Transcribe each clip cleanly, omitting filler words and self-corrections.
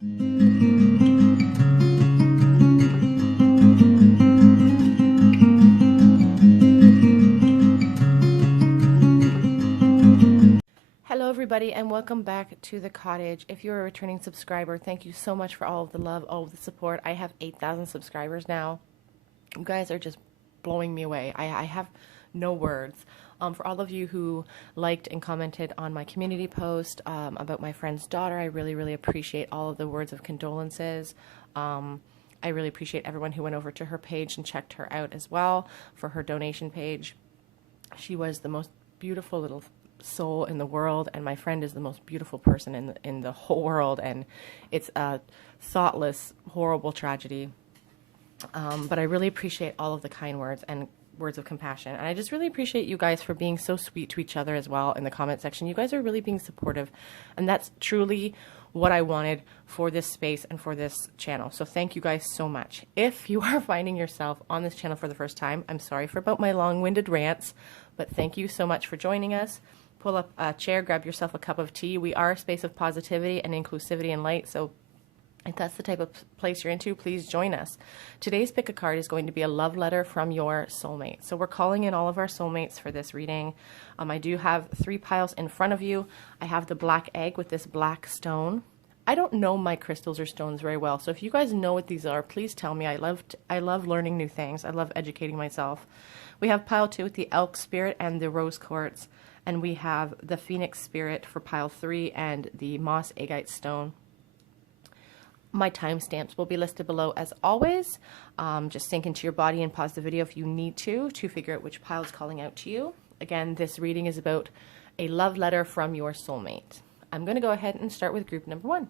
Hello everybody and welcome back to the cottage. If you're a returning subscriber, thank you so much for all of the love, all of the support. I have 8,000 subscribers now. You guys are just blowing me away. I have no words. For all of you who liked and commented on my community post about my friend's daughter, I really appreciate all of the words of condolences. I really appreciate everyone who went over to her page and checked her out as well for her donation page. She was the most beautiful little soul in the world, and my friend is the most beautiful person in the whole world, and it's a thoughtless, horrible tragedy. But I really appreciate all of the kind words and words of compassion, and I just really appreciate you guys for being so sweet to each other as well in the comment section. You guys are really being supportive, and that's truly what I wanted for this space and for this channel. So thank you guys so much. If you are finding yourself on this channel for the first time, I'm sorry for about my long-winded rants, but thank you so much for joining us. Pull up a chair, grab yourself a cup of tea. We are a space of positivity and inclusivity and light, so if that's the type of place you're into, please join us. Today's pick a card is going to be a love letter from your soulmate. So we're calling in all of our soulmates for this reading. I do have 3 piles in front of you. I have the black egg with this black stone. I don't know my crystals or stones very well, so if you guys know what these are, please tell me. I love learning new things. I love educating myself. We have pile 2 with the elk spirit and the rose quartz, and we have the phoenix spirit for pile 3 and the moss agate stone. My timestamps will be listed below as always. Just sink into your body and pause the video if you need to figure out which pile is calling out to you. Again, this reading is about a love letter from your soulmate. I'm going to go ahead and start with group number 1.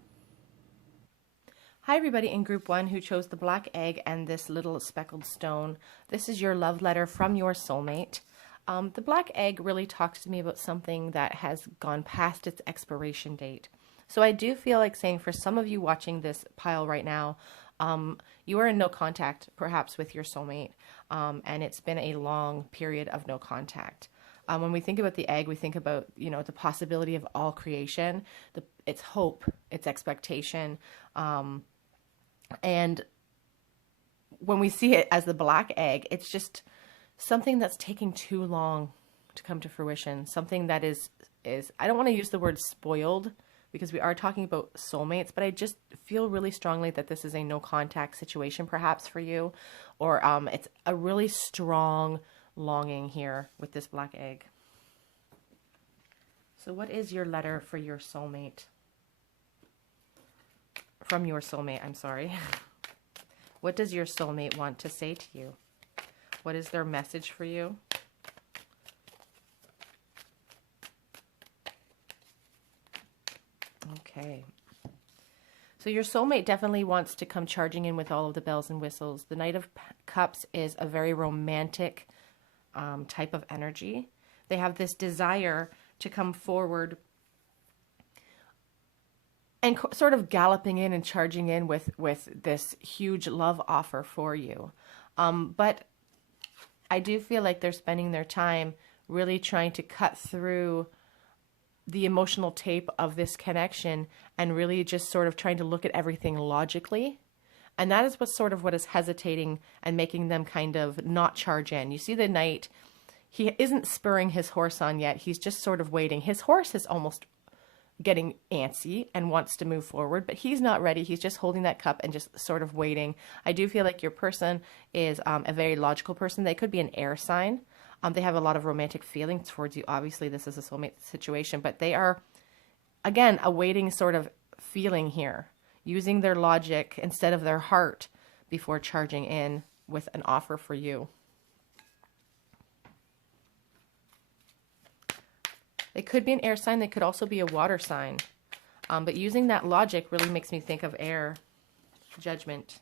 Hi everybody in group 1 who chose the black egg and this little speckled stone. This is your love letter from your soulmate. The black egg really talks to me about something that has gone past its expiration date. So I do feel like saying for some of you watching this pile right now, you are in no contact perhaps with your soulmate, and it's been a long period of no contact. When we think about the egg, we think about, you know, the possibility of all creation, its hope, its expectation, and when we see it as the black egg, it's just something that's taking too long to come to fruition, something that is I don't want to use the word spoiled, because we are talking about soulmates, but I just feel really strongly that this is a no contact situation perhaps for you, or it's a really strong longing here with this black egg. So what is your letter for your soulmate? From your soulmate, I'm sorry. What does your soulmate want to say to you? What is their message for you? Okay. So your soulmate definitely wants to come charging in with all of the bells and whistles. The Knight of Cups is a very romantic type of energy. They have this desire to come forward and sort of galloping in and charging in with this huge love offer for you. But I do feel like they're spending their time really trying to cut through the emotional tape of this connection and really just sort of trying to look at everything logically. And that is what is hesitating and making them kind of not charge in. You see the knight, he isn't spurring his horse on yet. He's just sort of waiting. His horse is almost getting antsy and wants to move forward, but he's not ready. He's just holding that cup and just sort of waiting. I do feel like your person is a very logical person. They could be an air sign. They have a lot of romantic feelings towards you. Obviously, this is a soulmate situation, but they are, again, a waiting sort of feeling here, using their logic instead of their heart before charging in with an offer for you. They could be an air sign. They could also be a water sign. But using that logic really makes me think of air, judgment.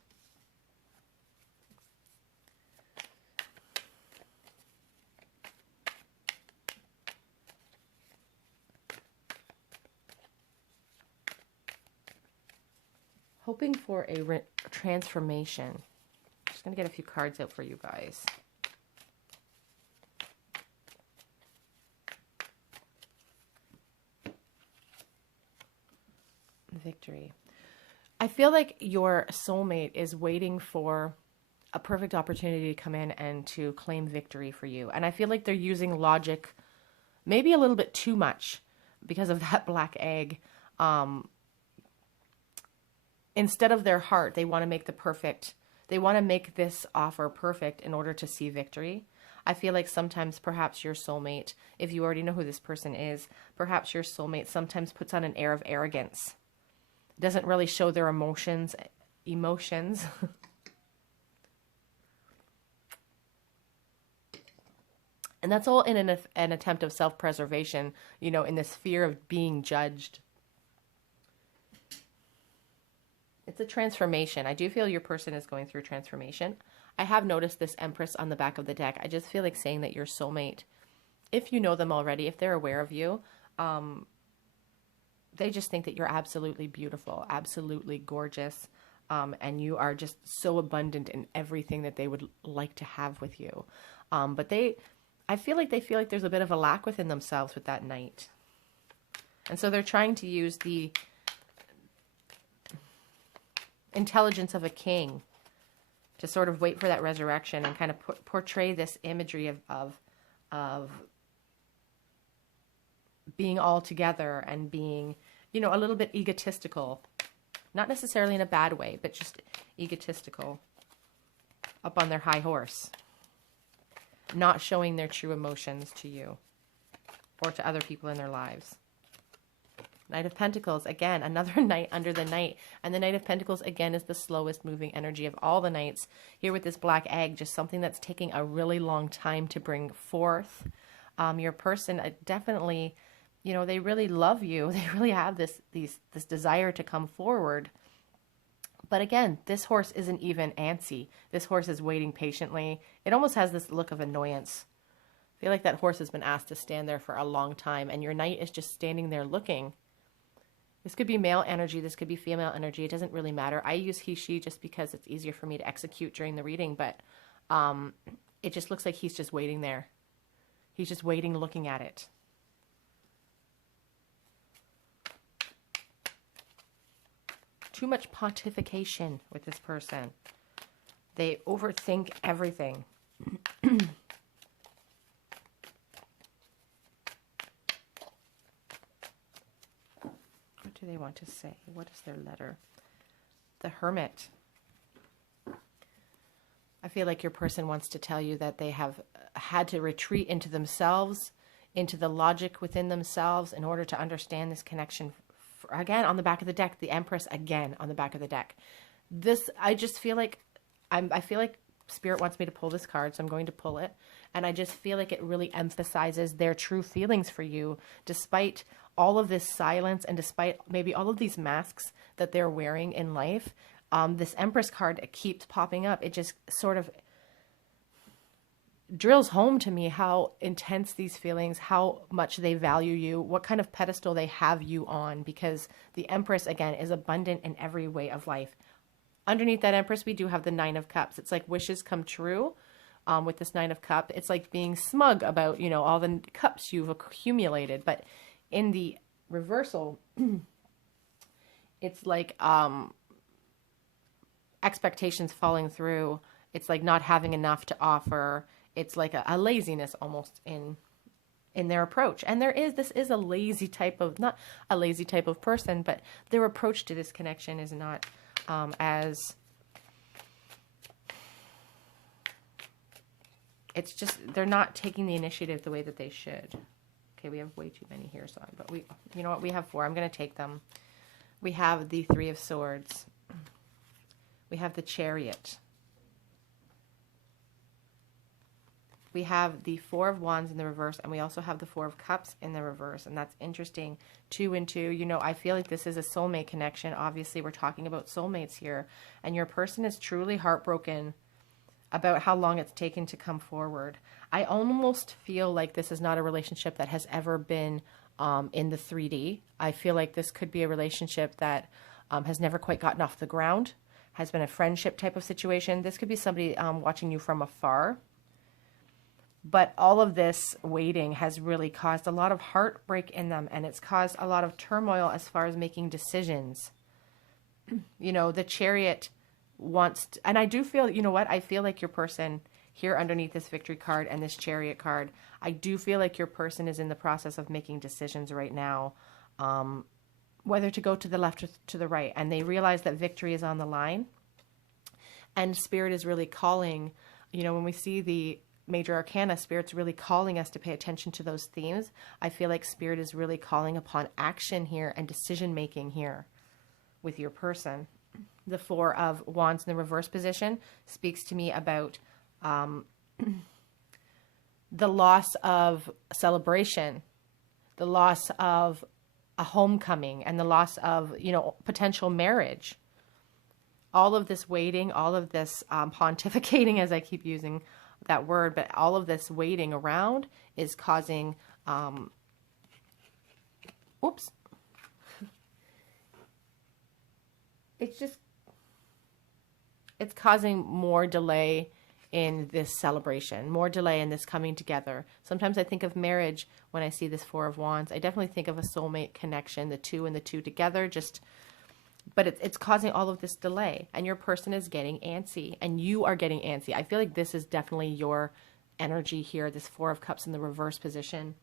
Hoping for a transformation. I'm just going to get a few cards out for you guys. Victory. I feel like your soulmate is waiting for a perfect opportunity to come in and to claim victory for you. And I feel like they're using logic maybe a little bit too much because of that black egg. Instead of their heart, they want to make they want to make this offer perfect in order to see victory. I feel like sometimes perhaps your soulmate, if you already know who this person is, perhaps your soulmate sometimes puts on an air of arrogance. Doesn't really show their emotions. And that's all in an attempt of self-preservation, you know, in this fear of being judged. It's a transformation. I do feel your person is going through transformation. I have noticed this Empress on the back of the deck. I just feel like saying that your soulmate, if you know them already, if they're aware of you, they just think that you're absolutely beautiful, absolutely gorgeous, and you are just so abundant in everything that they would like to have with you. But I feel like they feel like there's a bit of a lack within themselves with that Knight. And so they're trying to use the intelligence of a king to sort of wait for that resurrection and kind of portray this imagery of being all together and being, you know, a little bit egotistical. Not necessarily in a bad way, but just egotistical. Up on their high horse. Not showing their true emotions to you or to other people in their lives. Knight of Pentacles, again, another Knight under the Knight. And the Knight of Pentacles, again, is the slowest moving energy of all the Knights. Here with this black egg, just something that's taking a really long time to bring forth. Your person definitely, you know, they really love you. They really have this desire to come forward. But again, this horse isn't even antsy. This horse is waiting patiently. It almost has this look of annoyance. I feel like that horse has been asked to stand there for a long time, and your Knight is just standing there looking. This could be male energy. This could be female energy. It doesn't really matter. I use he, she just because it's easier for me to execute during the reading, but it just looks like he's just waiting there. He's just waiting, looking at it. Too much pontification with this person. They overthink everything. What do they want to say? What is their letter? The Hermit. I feel like your person wants to tell you that they have had to retreat into themselves, into the logic within themselves in order to understand this connection. Again, on the back of the deck, the Empress again on the back of the deck. This, I just feel like, I feel like Spirit wants me to pull this card, so I'm going to pull it. And I just feel like it really emphasizes their true feelings for you, despite all of this silence and despite maybe all of these masks that they're wearing in life. This Empress card keeps popping up. It just sort of drills home to me how intense these feelings, how much they value you, what kind of pedestal they have you on, because the Empress, again, is abundant in every way of life. Underneath that Empress, we do have the Nine of Cups. It's like wishes come true with this Nine of Cups. It's like being smug about, you know, all the cups you've accumulated. But in the reversal, it's like expectations falling through. It's like not having enough to offer. It's like a laziness almost in their approach. And this is a lazy type of, not a lazy type of person, but their approach to this connection is not as, it's just, they're not taking the initiative the way that they should. Okay, we have way too many here, so but you know what, we have 4. I'm going to take them. We have the 3 of Swords. We have the Chariot. We have the 4 of Wands in the reverse, and we also have the 4 of Cups in the reverse, and that's interesting. 2 and 2, you know, I feel like this is a soulmate connection. Obviously, we're talking about soulmates here, and your person is truly heartbroken about how long it's taken to come forward. I almost feel like this is not a relationship that has ever been in the 3D. I feel like this could be a relationship that has never quite gotten off the ground, has been a friendship type of situation. This could be somebody watching you from afar. But all of this waiting has really caused a lot of heartbreak in them, and it's caused a lot of turmoil as far as making decisions. You know, the Chariot wants to, and I do feel, you know what? I feel like your person here underneath this Victory card and this Chariot card, I do feel like your person is in the process of making decisions right now, whether to go to the left or to the right. And they realize that victory is on the line. And Spirit is really calling, you know, when we see the Major Arcana, Spirit's really calling us to pay attention to those themes. I feel like Spirit is really calling upon action here and decision making here with your person. The Four of Wands in the reverse position speaks to me about the loss of celebration, the loss of a homecoming, and the loss of, you know, potential marriage. All of this waiting, all of this pontificating, as I keep using that word, but all of this waiting around is causing, oops. It's causing more delay in this celebration, more delay in this coming together. Sometimes I think of marriage when I see this Four of Wands. I definitely think of a soulmate connection, the two and the two together, but it's causing all of this delay, and your person is getting antsy, and you are getting antsy. I feel like this is definitely your energy here, this Four of Cups in the reverse position.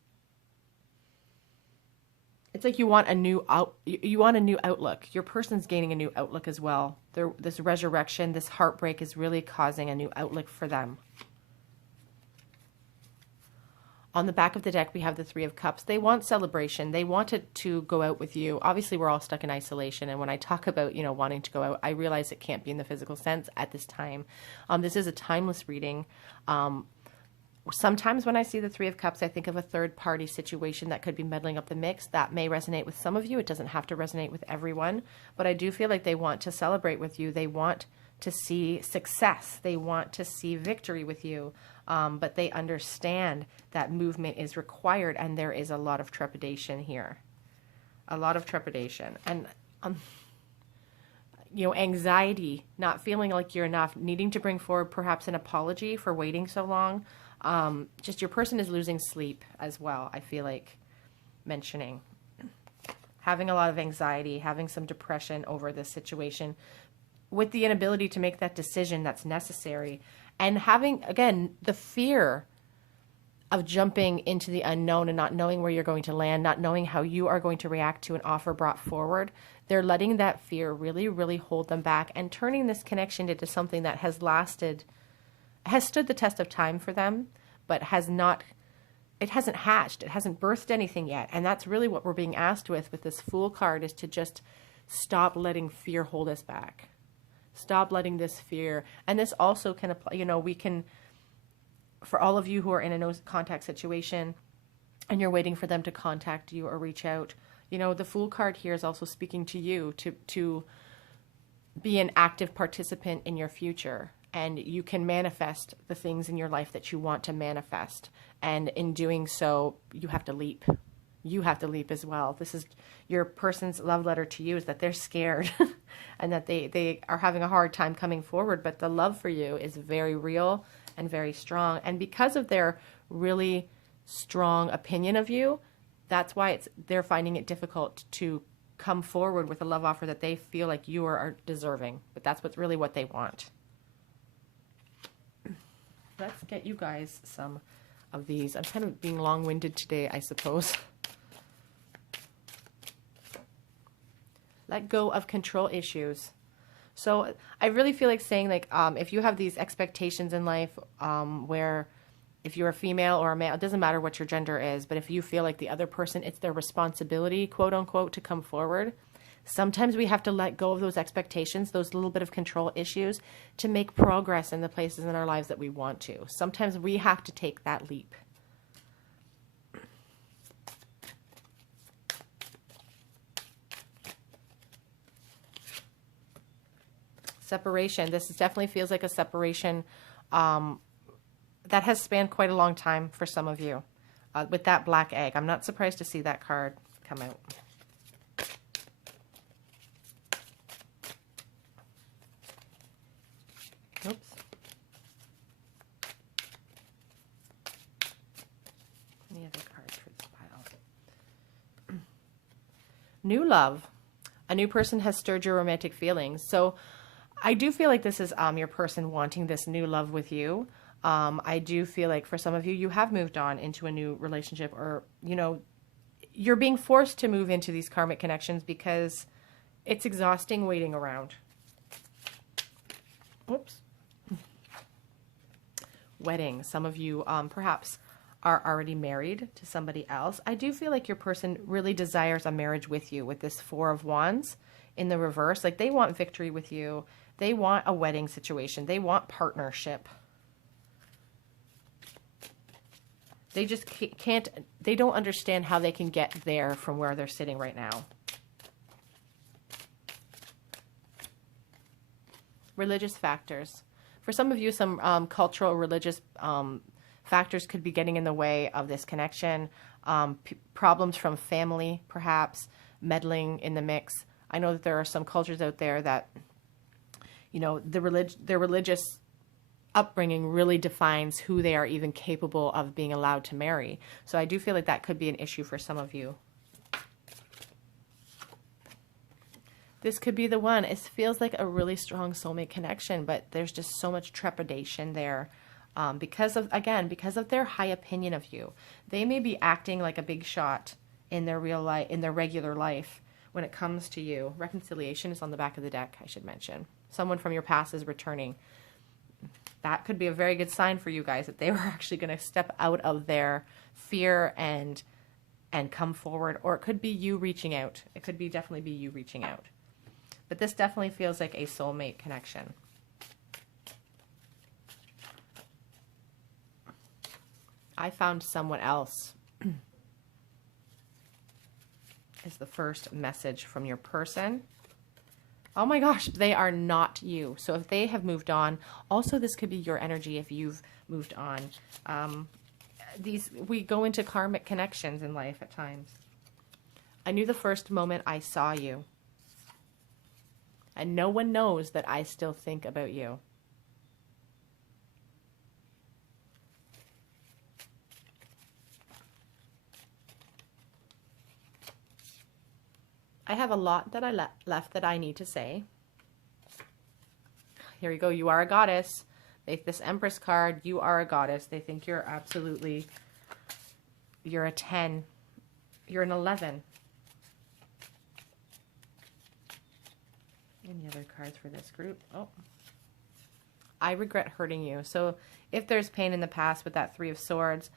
It's like you want a new outlook. Your person's gaining a new outlook as well. This resurrection, this heartbreak is really causing a new outlook for them. On the back of the deck, we have the Three of Cups. They want celebration. They wanted to go out with you. Obviously, we're all stuck in isolation. And when I talk about, you know, wanting to go out, I realize it can't be in the physical sense at this time. This is a timeless reading. Sometimes when I see the Three of Cups, I think of a third-party situation that could be meddling up the mix. That may resonate with some of you. It doesn't have to resonate with everyone. But I do feel like they want to celebrate with you. They want to see success. They want to see victory with you. But they understand that movement is required, and there is a lot of trepidation here. A lot of trepidation. And, you know, anxiety, not feeling like you're enough, needing to bring forward perhaps an apology for waiting so long. Just your person is losing sleep as well, I feel like mentioning. Having a lot of anxiety, having some depression over this situation, with the inability to make that decision that's necessary. And having, again, the fear of jumping into the unknown and not knowing where you're going to land, not knowing how you are going to react to an offer brought forward. They're letting that fear really, really hold them back and turning this connection into something that has stood the test of time for them, but it hasn't hatched. It hasn't birthed anything yet. And that's really what we're being asked with this Fool card, is to just stop letting fear hold us back. Stop letting this fear. And this also can apply, you know, we can, for all of you who are in a no contact situation and you're waiting for them to contact you or reach out, you know, the Fool card here is also speaking to you to be an active participant in your future. And you can manifest the things in your life that you want to manifest. And in doing so, you have to leap. You have to leap as well. This is your person's love letter to you, is that they're scared and that they are having a hard time coming forward. But the love for you is very real and very strong. And because of their really strong opinion of you, that's why they're finding it difficult to come forward with a love offer that they feel like you are deserving. But that's really what they want. Let's get you guys some of these. I'm kind of being long-winded today, I suppose. Let go of control issues. So I really feel like saying, like, if you have these expectations in life where if you're a female or a male, it doesn't matter what your gender is, but if you feel like the other person, it's their responsibility, quote unquote, to come forward, sometimes we have to let go of those expectations, those little bit of control issues, to make progress in the places in our lives that we want to. Sometimes we have to take that leap. Separation. This definitely feels like a separation that has spanned quite a long time for some of you. With that black egg, I'm not surprised to see that card come out. Oops. Any other cards for this pile? New love. A A new person has stirred your romantic feelings. So I do feel like this is your person wanting this new love with you. I do feel like for some of you, you have moved on into a new relationship, or, you know, you're being forced to move into these karmic connections because it's exhausting waiting around. Whoops. Wedding. Some of you perhaps are already married to somebody else. I do feel like your person really desires a marriage with you with this Four of Wands in the reverse. Like they want victory with you. They want a wedding situation. They want partnership. They just can't, they don't understand how they can get there from where they're sitting right now. Religious factors. For some of you, some cultural, religious factors could be getting in the way of this connection. Problems from family, perhaps, meddling in the mix. I know that there are some cultures out there that, you know, their religious upbringing really defines who they are even capable of being allowed to marry. So I do feel like that could be an issue for some of you. This could be the one. It feels like a really strong soulmate connection, but there's just so much trepidation there because of, again, because of their high opinion of you. They may be acting like a big shot in their real life, in their regular life when it comes to you. Reconciliation is on the back of the deck, I should mention. Someone from your past is returning. That could be a very good sign for you guys that they were actually going to step out of their fear and come forward. Or it could be you reaching out. It could be definitely be you reaching out. But this definitely feels like a soulmate connection. I found someone else is the first message from your person. Oh my gosh, they are not you. So if they have moved on, also this could be your energy if you've moved on. We go into karmic connections in life at times. I knew the first moment I saw you. And no one knows that I still think about you. I have a lot that I left that I need to say. Here we go. You are a goddess. This Empress card, you are a goddess. They think you're absolutely, you're a 10. You're an 11. Any other cards for this group? Oh. I regret hurting you. So if there's pain in the past with that Three of Swords,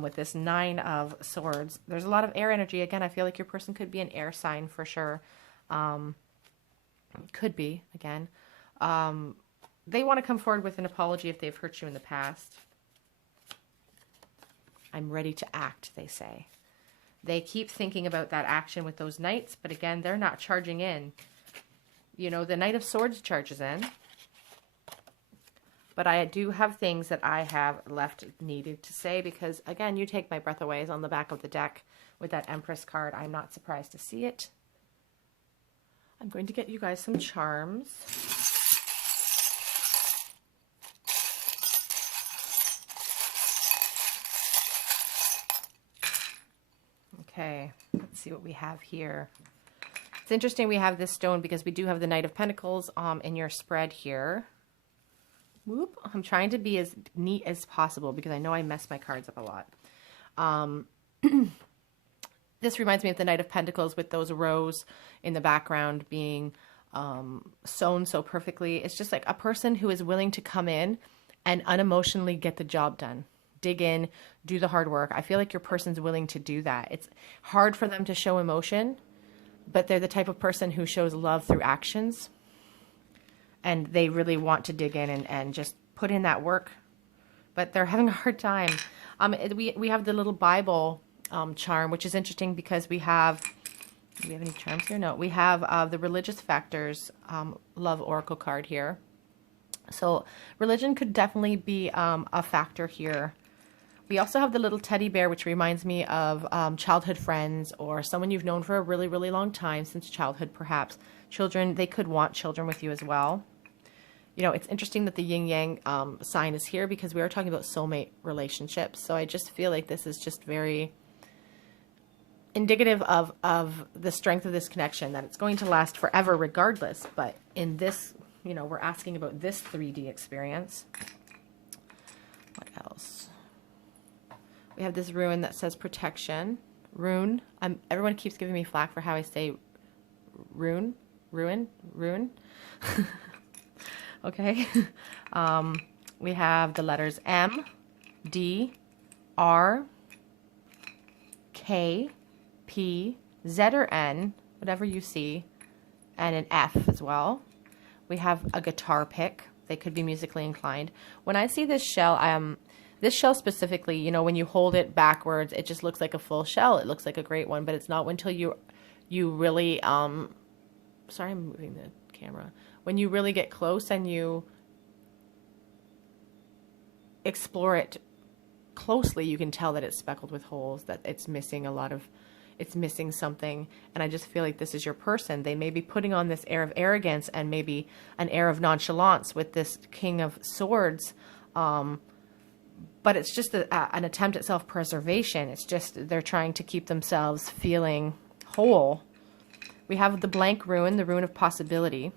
with this Nine of Swords, there's a lot of air energy. Again, I feel like your person could be an air sign for sure. Could be, again. They want to come forward with an apology if they've hurt you in the past. I'm ready to act, they say. They keep thinking about that action with those knights, but again, they're not charging in. You know, the Knight of Swords charges in. But I do have things that I have left needed to say because, again, you take my breath away is on the back of the deck with that Empress card. I'm not surprised to see it. I'm going to get you guys some charms. Okay, let's see what we have here. It's interesting we have this stone because we do have the Knight of Pentacles in your spread here. Whoop. I'm trying to be as neat as possible because I know I mess my cards up a lot. This reminds me of the Knight of Pentacles with those rows in the background being sewn so perfectly. It's just like a person who is willing to come in and unemotionally get the job done. Dig in, do the hard work. I feel like your person's willing to do that. It's hard for them to show emotion, but they're the type of person who shows love through actions. And they really want to dig in and just put in that work. But they're having a hard time. We have the little Bible charm, which is interesting because we have... Do we have any charms here? No. We have the Religious Factors Love Oracle card here. So religion could definitely be a factor here. We also have the little teddy bear, which reminds me of childhood friends or someone you've known for a really, really long time, since childhood perhaps. Children, they could want children with you as well. You know, it's interesting that the yin-yang sign is here because we are talking about soulmate relationships. So I just feel like this is just very indicative of the strength of this connection, that it's going to last forever regardless. But in this, you know, we're asking about this 3D experience. What else? We have this rune that says protection. Rune. Everyone keeps giving me flack for how I say rune. Ruin. Okay. We have the letters M, D, R, K, P, Z or N, whatever you see, and an F as well. We have a guitar pick. They could be musically inclined. When I see this shell, this shell specifically, you know, when you hold it backwards, it just looks like a full shell. It looks like a great one, but it's not until you really, sorry, I'm moving the camera. When you really get close and you explore it closely, you can tell that it's speckled with holes, that it's missing it's missing something. And I just feel like this is your person. They may be putting on this air of arrogance and maybe an air of nonchalance with this King of Swords. But it's just an attempt at self-preservation. It's just they're trying to keep themselves feeling whole. We have the blank rune, the rune of possibility.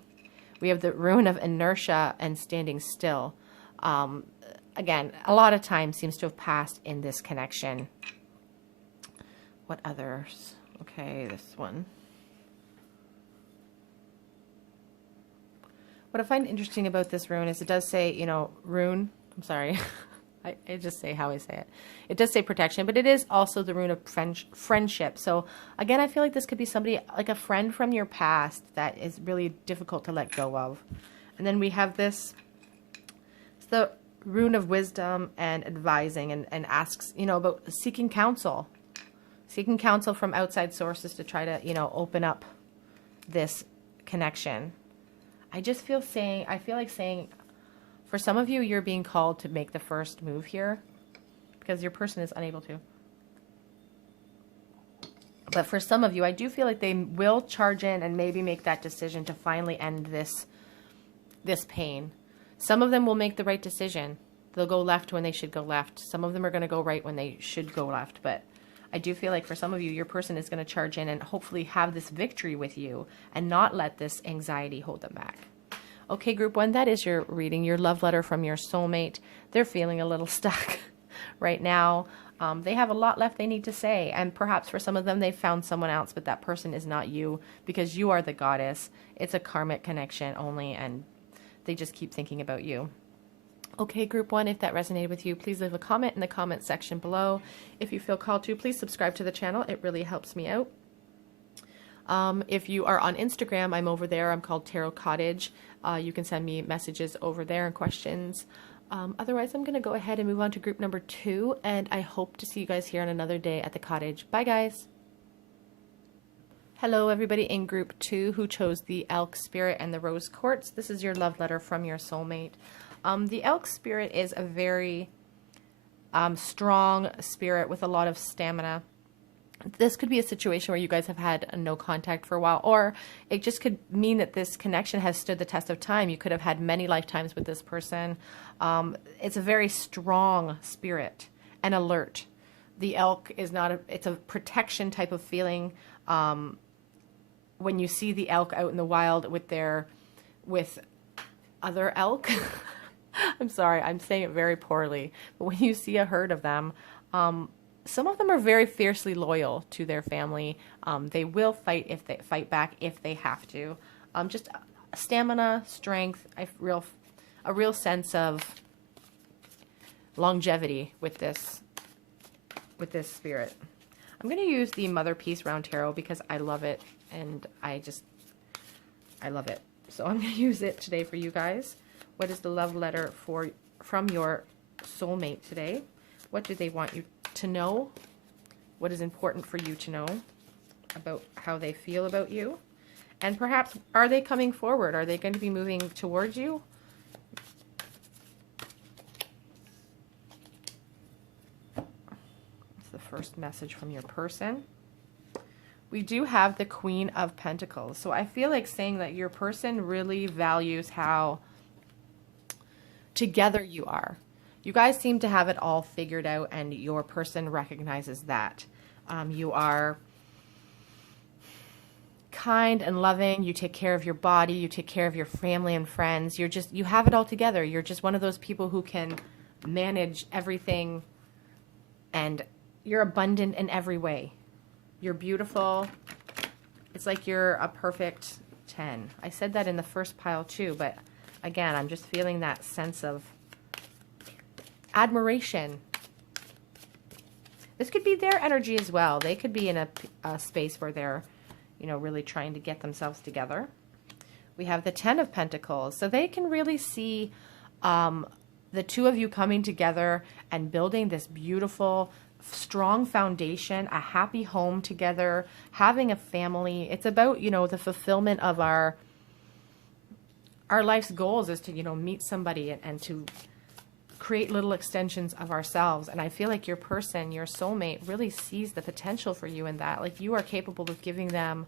We have the rune of inertia and standing still. Again, a lot of time seems to have passed in this connection. What others? Okay, this one. What I find interesting about this rune is it does say, you know, rune. I'm sorry. I just say how I say it. It does say protection, but it is also the rune of friendship. So again, I feel like this could be somebody, like a friend from your past that is really difficult to let go of. And then we have this, it's the rune of wisdom and advising, and asks, you know, about seeking counsel from outside sources to try to, you know, open up this connection. I feel like saying, for some of you, you're being called to make the first move here because your person is unable to. But for some of you, I do feel like they will charge in and maybe make that decision to finally end this pain. Some of them will make the right decision. They'll go left when they should go left. Some of them are going to go right when they should go left. But I do feel like for some of you, your person is going to charge in and hopefully have this victory with you and not let this anxiety hold them back. Okay, group one, that is your reading, your love letter from your soulmate. They're feeling a little stuck right now. They have a lot left they need to say, and perhaps for some of them, they've found someone else, but that person is not you because you are the goddess. It's a karmic connection only, and they just keep thinking about you. Okay, group one, if that resonated with you, please leave a comment in the comment section below. If you feel called to, please subscribe to the channel. It really helps me out. If you are on Instagram, I'm over there. I'm called Tarot Cottage. You can send me messages over there and questions. Otherwise, I'm going to go ahead and move on to group number 2, and I hope to see you guys here on another day at the cottage. Bye, guys. Hello, everybody in group 2 who chose the elk spirit and the rose quartz. This is your love letter from your soulmate. The elk spirit is a very strong spirit with a lot of stamina. This could be a situation where you guys have had no contact for a while, or it just could mean that this connection has stood the test of time. You could have had many lifetimes with this person. It's a very strong spirit and alert. The elk is not it's a protection type of feeling. When you see the elk out in the wild with other elk, I'm sorry, I'm saying it very poorly, but when you see a herd of them, some of them are very fiercely loyal to their family. They will fight back if they have to. Just stamina, strength, a real sense of longevity with this spirit. I'm going to use the Motherpeace round tarot because I love it, and I love it. So I'm going to use it today for you guys. What is the love letter from your soulmate today? What do they want you to know? What is important for you to know about how they feel about you? And perhaps, are they coming forward? Are they going to be moving towards you? That's the first message from your person. We do have the Queen of Pentacles. So I feel like saying that your person really values how together you are. You guys seem to have it all figured out, and your person recognizes that. You are kind and loving. You take care of your body. You take care of your family and friends. You have it all together. You're just one of those people who can manage everything, and you're abundant in every way. You're beautiful. It's like you're a perfect 10. I said that in the first pile too, but again, I'm just feeling that sense of admiration. This could be their energy as well. They could be in a space where they're, you know, really trying to get themselves together. We have the 10 of Pentacles. So they can really see the two of you coming together and building this beautiful, strong foundation, a happy home together, having a family. It's about, you know, the fulfillment of our life's goals is to, you know, meet somebody and to create little extensions of ourselves. And I feel like your person, your soulmate, really sees the potential for you in that. Like, you are capable of giving them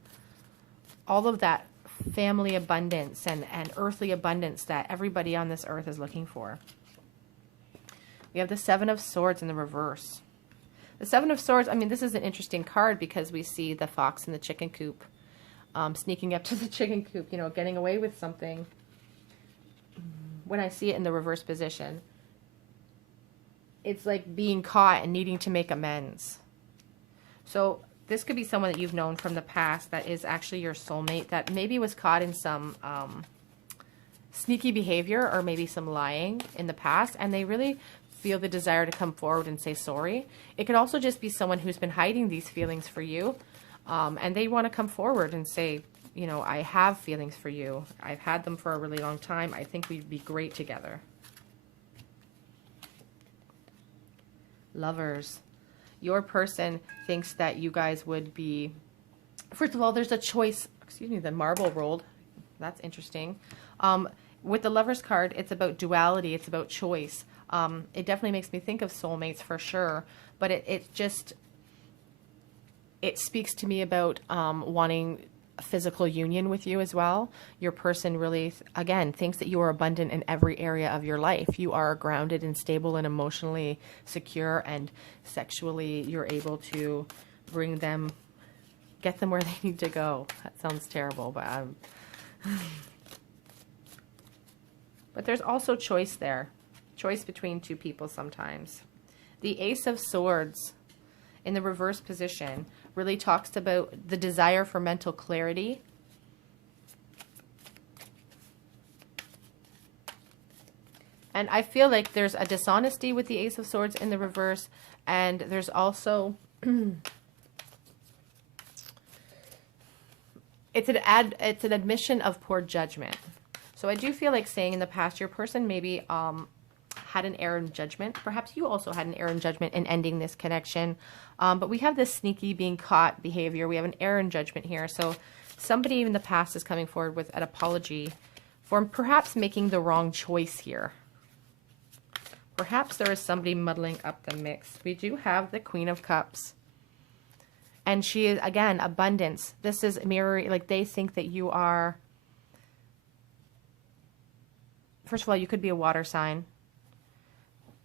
all of that family abundance and earthly abundance that everybody on this earth is looking for. We have the 7 of Swords in the reverse. The 7 of Swords, I mean, this is an interesting card because we see the fox in the chicken coop, sneaking up to the chicken coop, you know, getting away with something. When I see it in the reverse position, it's like being caught and needing to make amends. So this could be someone that you've known from the past that is actually your soulmate that maybe was caught in some sneaky behavior or maybe some lying in the past, and they really feel the desire to come forward and say sorry. It could also just be someone who's been hiding these feelings for you, and they want to come forward and say, you know, I have feelings for you. I've had them for a really long time. I think we'd be great together. Lovers. Your person thinks that you guys would be, first of all, there's a choice. Excuse me, the marble rolled. That's interesting. With the Lovers card, it's about duality. It's about choice. It definitely makes me think of soulmates for sure, but it speaks to me about wanting a physical union with you as well. Your person really, again, thinks that you are abundant in every area of your life. You are grounded and stable and emotionally secure, and sexually you're able to bring them, get them where they need to go. That sounds terrible, but but there's also choice there. Choice between two people sometimes. The Ace of Swords in the reverse position really talks about the desire for mental clarity. And I feel like there's a dishonesty with the Ace of Swords in the reverse, and there's also it's an admission of poor judgment. So I do feel like saying in the past, your person maybe had an error in judgment. Perhaps you also had an error in judgment in ending this connection. But we have this sneaky being caught behavior. We have an error in judgment here. So somebody in the past is coming forward with an apology for perhaps making the wrong choice here. Perhaps there is somebody muddling up the mix. We do have the Queen of Cups. And she is, again, abundance. This is mirroring, like they think that you are, first of all, you could be a water sign.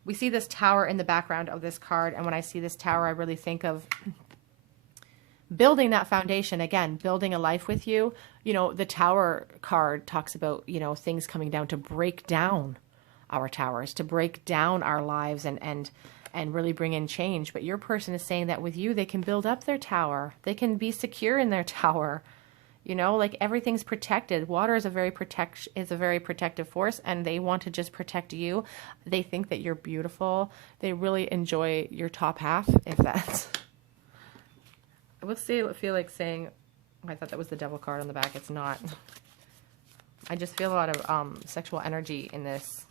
We see this tower in the background of this card, and when I see this tower, I really think of building that foundation, again, building a life with you. You know, the tower card talks about, you know, things coming down to break down our towers, to break down our lives and really bring in change. But your person is saying that with you, they can build up their tower. They can be secure in their tower. You know, like everything's protected. Water is a very protective force, and they want to just protect you. They think that you're beautiful. They really enjoy your top half, if that's. I will feel like saying, I thought that was the Devil card on the back. It's not. I just feel a lot of sexual energy in this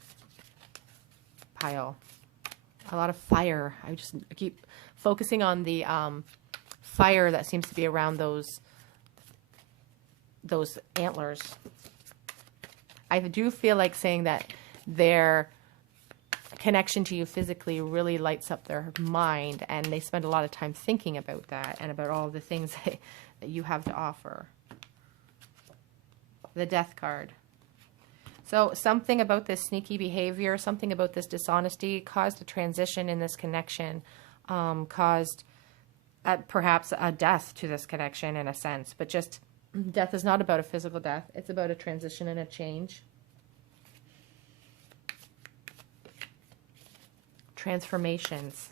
pile. A lot of fire. I keep focusing on the fire that seems to be around those antlers. I do feel like saying that their connection to you physically really lights up their mind, and they spend a lot of time thinking about that and about all the things that you have to offer. The Death card. So something about this sneaky behavior, something about this dishonesty caused a transition in this connection, caused perhaps a death to this connection in a sense, but just Death is not about a physical death. It's about a transition and a change. Transformations.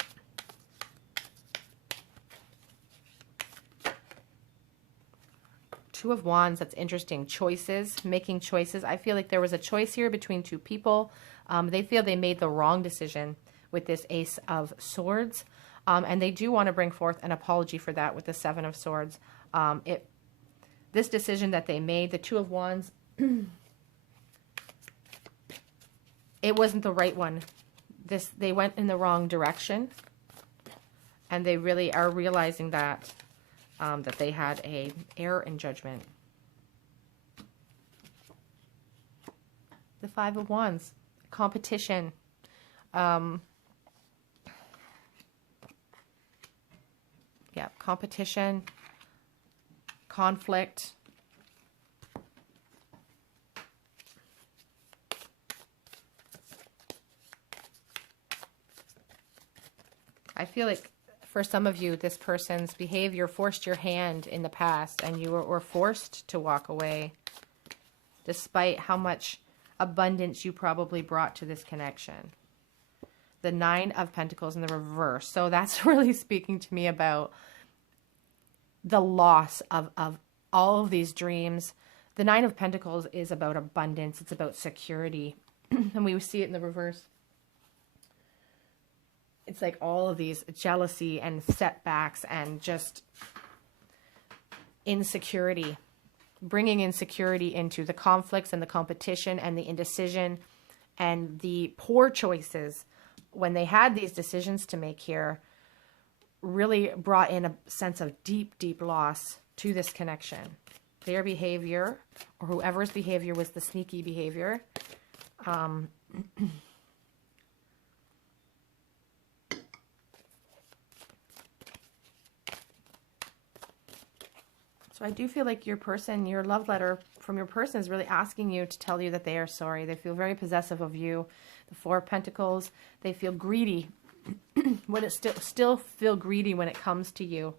Two of Wands, that's interesting. Choices, making choices. I feel like there was a choice here between two people. They feel they made the wrong decision with this Ace of Swords. And they do want to bring forth an apology for that with the Seven of Swords. This decision that they made, the Two of Wands, it wasn't the right one. They went in the wrong direction. And they really are realizing that. That they had an error in judgment. The Five of Wands, competition. Yeah, competition, conflict. I feel like for some of you, this person's behavior forced your hand in the past and you were forced to walk away despite how much abundance you probably brought to this connection. The Nine of Pentacles in the reverse. So that's really speaking to me about the loss of all of these dreams. The Nine of Pentacles is about abundance. It's about security. And we see it in the reverse. It's like all of these jealousy and setbacks and just insecurity, bringing insecurity into the conflicts and the competition and the indecision and the poor choices when they had these decisions to make here really brought in a sense of deep, deep loss to this connection. Their behavior, or whoever's behavior was the sneaky behavior, So I do feel like your person, your love letter from your person is really asking you to tell you that they are sorry. They feel very possessive of you. The Four of Pentacles, they feel greedy. When it still feel greedy when it comes to you.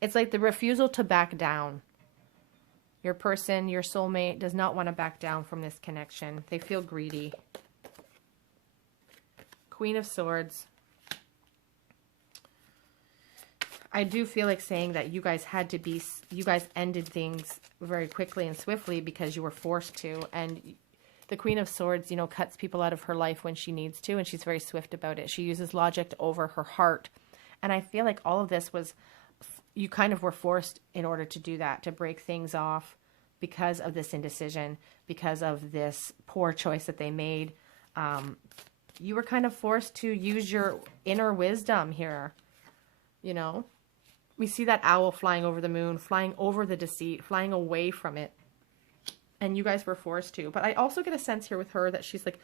It's like the refusal to back down. Your person, your soulmate, does not want to back down from this connection. They feel greedy. Queen of Swords. I do feel like saying that you guys ended things very quickly and swiftly because you were forced to. And the Queen of Swords, you know, cuts people out of her life when she needs to, and she's very swift about it. She uses logic over her heart. And I feel like all of this was, you kind of were forced in order to do that, to break things off because of this indecision, because of this poor choice that they made. You were kind of forced to use your inner wisdom here, you know. We see that owl flying over the moon, flying over the deceit, flying away from it. And you guys were forced to. But I also get a sense here with her that she's like,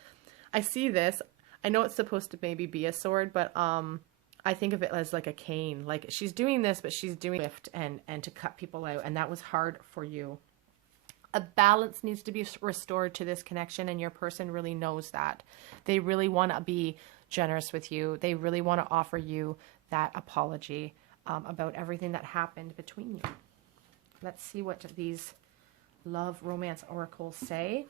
I see this. I know it's supposed to maybe be a sword, but I think of it as like a cane. Like she's doing this, but she's doing it and to cut people out. And that was hard for you. A balance needs to be restored to this connection, and your person really knows that. They really want to be generous with you. They really want to offer you that apology. About everything that happened between you. Let's see what these love romance oracles say.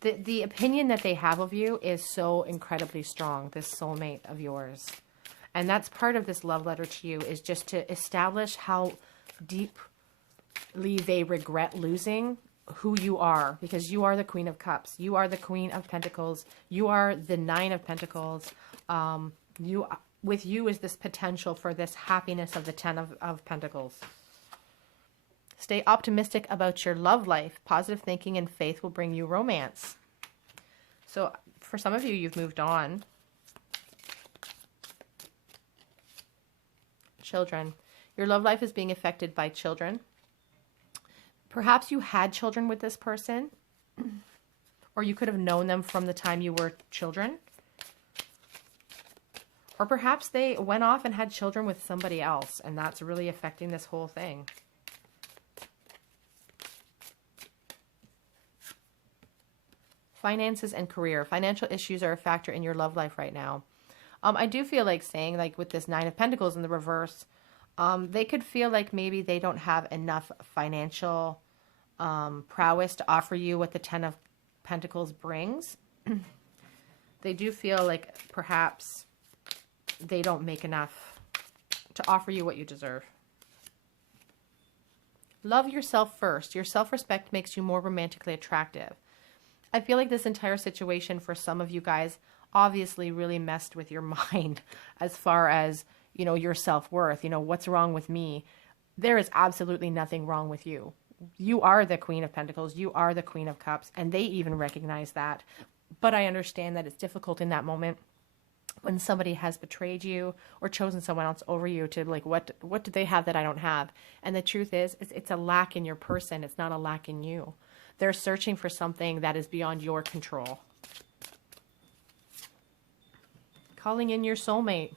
The opinion that they have of you is so incredibly strong, this soulmate of yours. And that's part of this love letter to you, is just to establish how deeply they regret losing who you are, because you are the Queen of Cups. You are the Queen of Pentacles. You are the Nine of Pentacles. With you is this potential for this happiness of the Ten of Pentacles. Stay optimistic about your love life. Positive thinking and faith will bring you romance. So for some of you, you've moved on. Children. Your love life is being affected by children. Perhaps you had children with this person, or you could have known them from the time you were children. Or perhaps they went off and had children with somebody else, and that's really affecting this whole thing. Finances and career. Financial issues are a factor in your love life right now. I do feel like saying, like with this Nine of Pentacles in the reverse, They could feel like maybe they don't have enough financial prowess to offer you what the Ten of Pentacles brings. They do feel like perhaps they don't make enough to offer you what you deserve. Love yourself first. Your self-respect makes you more romantically attractive. I feel like this entire situation for some of you guys obviously really messed with your mind as far as, you know, your self-worth. You know, what's wrong with me? There is absolutely nothing wrong with you. You are the Queen of Pentacles. You are the Queen of Cups. And they even recognize that. But I understand that it's difficult in that moment when somebody has betrayed you or chosen someone else over you to like, what do they have that I don't have? And the truth is it's a lack in your person. It's not a lack in you. They're searching for something that is beyond your control. Calling in your soulmate.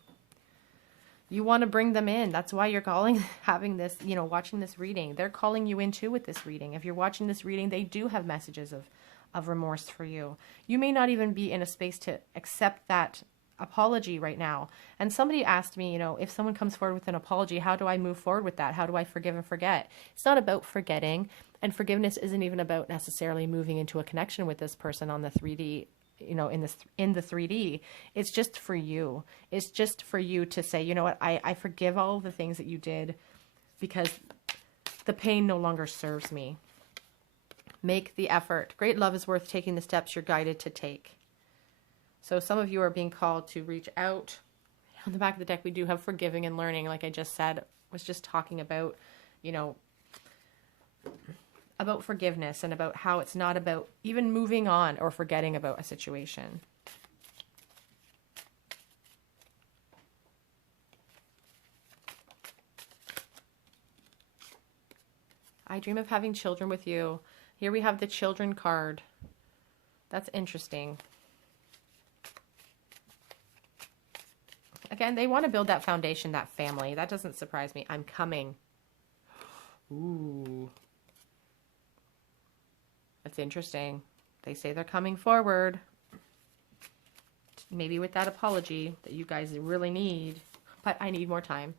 You want to bring them in. That's why you're calling, having this, you know, watching this reading. They're calling you in too with this reading. If you're watching this reading, they do have messages of remorse for you. You may not even be in a space to accept that apology right now. And somebody asked me, you know, if someone comes forward with an apology, how do I move forward with that? How do I forgive and forget? It's not about forgetting, and forgiveness isn't even about necessarily moving into a connection with this person on the 3D, you know, in the 3D. It's just for you. It's just for you to say, you know what, I forgive all of the things that you did because the pain no longer serves me. Make the effort. Great love is worth taking the steps you're guided to take. So some of you are being called to reach out. On the back of the deck, we do have forgiving and learning. Like I just said, was just talking about, you know, about forgiveness and about how it's not about even moving on or forgetting about a situation. I dream of having children with you. Here we have the children card. That's interesting. Again, they want to build that foundation, that family. That doesn't surprise me. I'm coming. Ooh. That's interesting. They say they're coming forward. Maybe with that apology that you guys really need. But I need more time.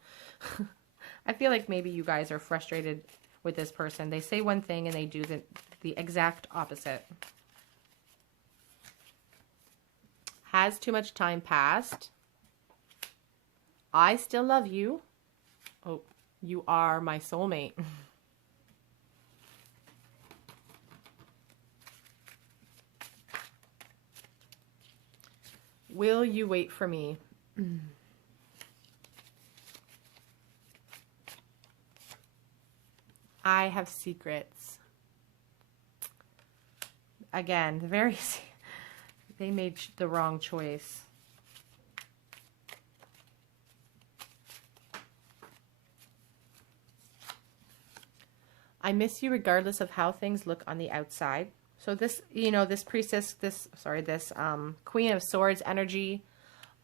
I feel like maybe you guys are frustrated with this person. They say one thing and they do the exact opposite. Has too much time passed? I still love you. Oh, you are my soulmate. Will you wait for me? I have secrets. Again, they made the wrong choice. I miss you regardless of how things look on the outside. So this, you know, this priestess, this Queen of Swords energy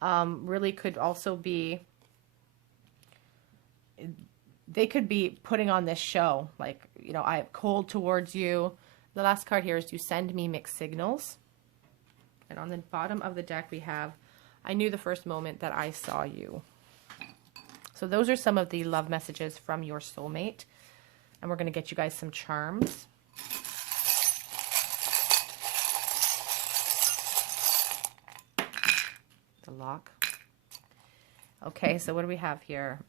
really could also be, they could be putting on this show. Like, you know, I am cold towards you. The last card here is you send me mixed signals. And on the bottom of the deck we have, I knew the first moment that I saw you. So those are some of the love messages from your soulmate. And we're going to get you guys some charms. The lock. Okay, so what do we have here?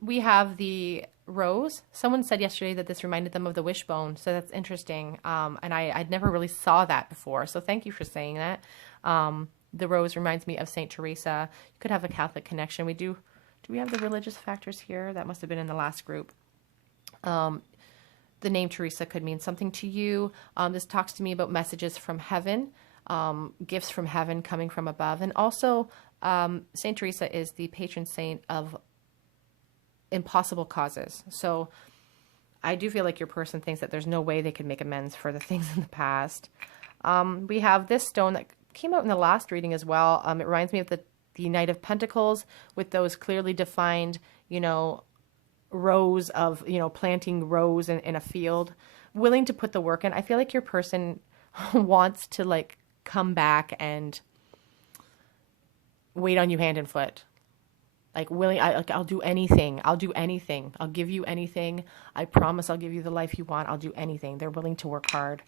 We have the rose. Someone said yesterday that this reminded them of the wishbone, so that's interesting. And I'd never really saw that before, so thank you for saying that. The rose reminds me of Saint Teresa. You could have a Catholic connection. Do we have the religious factors here? That must have been in the last group. The name Teresa could mean something to you. This talks to me about messages from heaven, gifts from heaven coming from above. And also, Saint Teresa is the patron saint of impossible causes. So I do feel like your person thinks that there's no way they could make amends for the things in the past. We have this stone that came out in the last reading as well. It reminds me of the Knight of Pentacles with those clearly defined, you know, rows of, you know, planting rows in a field, willing to put the work in. I feel like your person wants to like come back and wait on you hand and foot. Like willing, I'll do anything. I'll do anything. I'll give you anything. I promise I'll give you the life you want. I'll do anything. They're willing to work hard.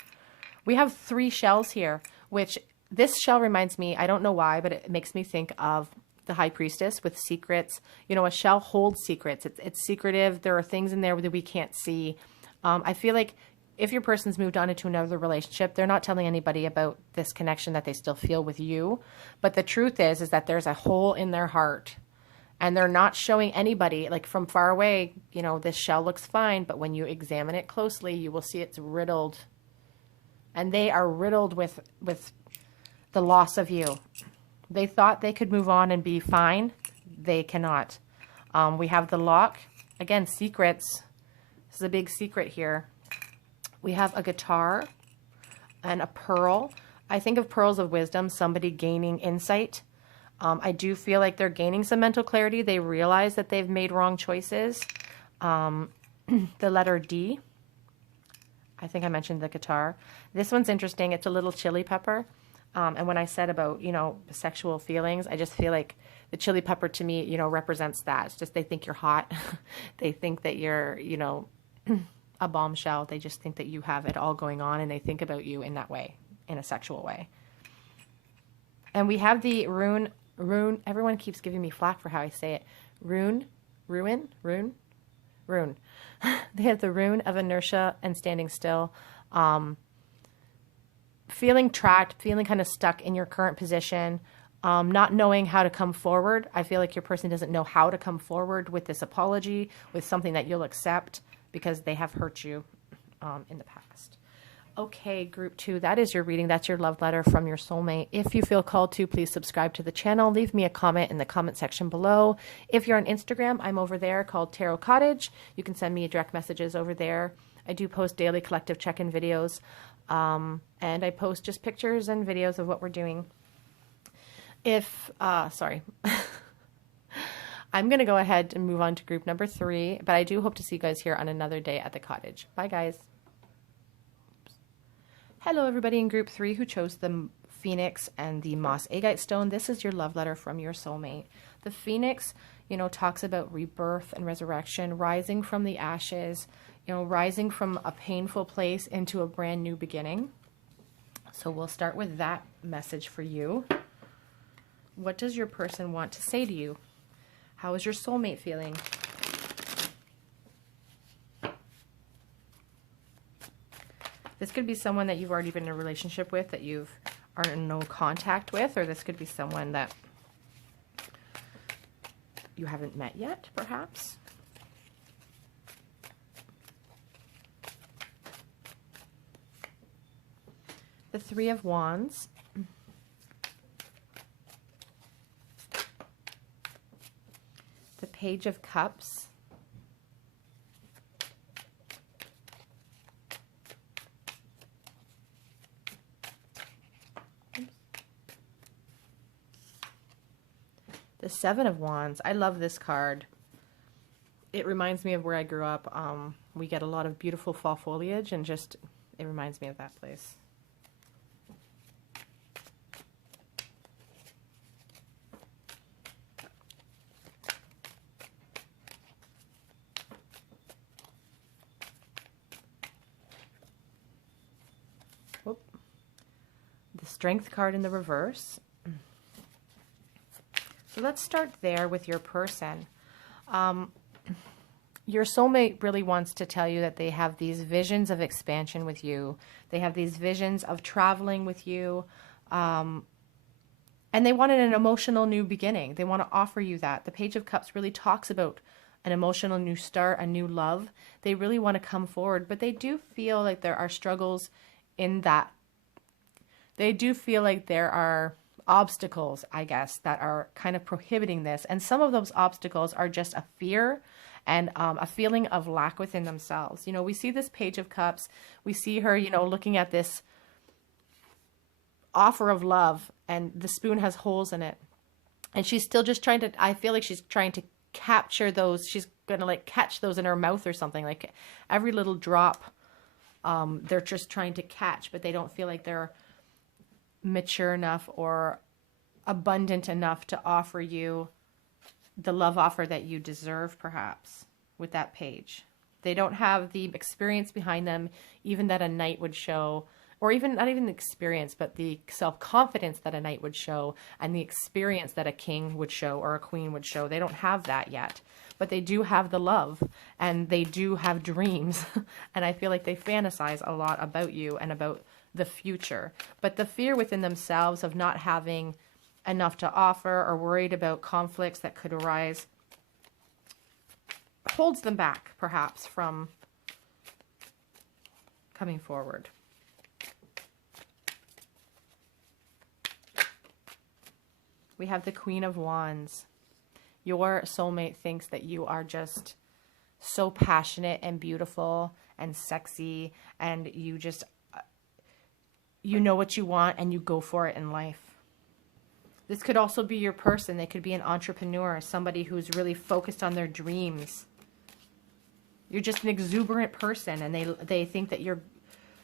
We have 3 shells here, which this shell reminds me, I don't know why, but it makes me think of the High Priestess with secrets. You know, a shell holds secrets. It's secretive. There are things in there that we can't see. I feel like if your person's moved on into another relationship, they're not telling anybody about this connection that they still feel with you. But the truth is that there's a hole in their heart. And they're not showing anybody, like from far away, you know, this shell looks fine. But when you examine it closely, you will see it's riddled. And they are riddled with the loss of you. They thought they could move on and be fine. They cannot. We have the lock. Again, secrets. This is a big secret here. We have a guitar and a pearl. I think of pearls of wisdom, somebody gaining insight. I do feel like they're gaining some mental clarity. They realize that they've made wrong choices. The letter D. I think I mentioned the guitar. This one's interesting. It's a little chili pepper. And when I said about, you know, sexual feelings, I just feel like the chili pepper to me, you know, represents that. It's just they think you're hot. They think that you're, you know, a bombshell. They just think that you have it all going on, and they think about you in that way, in a sexual way. And we have the rune. Everyone keeps giving me flack for how I say it. Rune. They have the rune of inertia and standing still. Feeling trapped, feeling kind of stuck in your current position, not knowing how to come forward. I feel like your person doesn't know how to come forward with this apology, with something that you'll accept because they have hurt you in the past. Okay, group 2, that is your reading. That's your love letter from your soulmate. If you feel called to, please subscribe to the channel. Leave me a comment in the comment section below. If you're on Instagram, I'm over there called Tarot Cottage. You can send me direct messages over there. I do post daily collective check-in videos. And I post just pictures and videos of what we're doing. Sorry. I'm going to go ahead and move on to group number 3, but I do hope to see you guys here on another day at the cottage. Bye, guys. Hello, everybody in group 3 who chose the Phoenix and the Moss Agate Stone. This is your love letter from your soulmate. The Phoenix, you know, talks about rebirth and resurrection, rising from the ashes, you know, rising from a painful place into a brand new beginning. So we'll start with that message for you. What does your person want to say to you? How is your soulmate feeling? This could be someone that you've already been in a relationship with, that you are in no contact with, or this could be someone that you haven't met yet, perhaps. The Three of Wands. The Page of Cups. The Seven of Wands. I love this card. It reminds me of where I grew up. We get a lot of beautiful fall foliage, and just, it reminds me of that place. Whoop. The Strength card in the reverse. So let's start there with your person. Your soulmate really wants to tell you that they have these visions of expansion with you. They have these visions of traveling with you. And they wanted an emotional new beginning. They want to offer you that. The Page of Cups really talks about an emotional new start, a new love. They really want to come forward, but they do feel like there are struggles in that. They do feel like there are obstacles, I guess, that are kind of prohibiting this. And some of those obstacles are just a fear and a feeling of lack within themselves. You know, we see this Page of Cups. We see her, you know, looking at this offer of love, and the spoon has holes in it. And she's still just trying to, I feel like she's trying to capture those. She's going to like catch those in her mouth or something. Like every little drop, they're just trying to catch, but they don't feel like they're mature enough or abundant enough to offer you the love offer that you deserve, perhaps, with that page. They don't have the experience behind them, even that a knight would show, or even not even the experience, but the self-confidence that a knight would show and the experience that a king would show or a queen would show. They don't have that yet, but they do have the love and they do have dreams. And I feel like they fantasize a lot about you and about the future. But the fear within themselves of not having enough to offer or worried about conflicts that could arise holds them back, perhaps, from coming forward. We have the Queen of Wands. Your soulmate thinks that you are just so passionate and beautiful and sexy, and you just, you know what you want and you go for it in life. This could also be your person. They could be an entrepreneur, somebody who's really focused on their dreams. You're just an exuberant person, and they think that you're,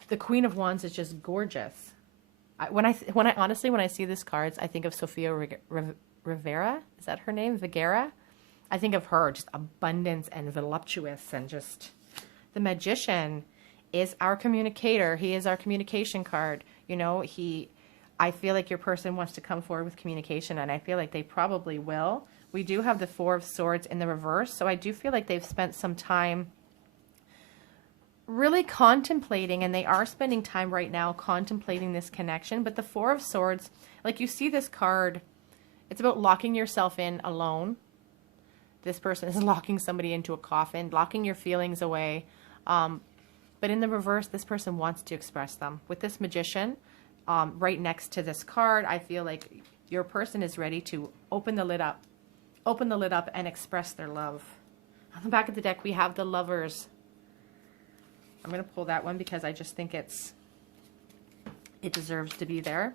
the Queen of Wands is just gorgeous. When I honestly, when I see these cards, I think of Sofia Rivera. Is that her name? Vergara? I think of her, just abundance and voluptuous, and just the Magician is our communicator. He is our communication card. You know, I feel like your person wants to come forward with communication, and I feel like they probably will. We do have the Four of Swords in the reverse, so I do feel like they've spent some time really contemplating, and they are spending time right now contemplating this connection. But the Four of Swords, like, you see this card, it's about locking yourself in alone. This person is locking somebody into a coffin, locking your feelings away. But in the reverse, this person wants to express them. With this Magician, right next to this card, I feel like your person is ready to open the lid up and express their love. On the back of the deck, we have the Lovers. I'm going to pull that one because I just think it deserves to be there.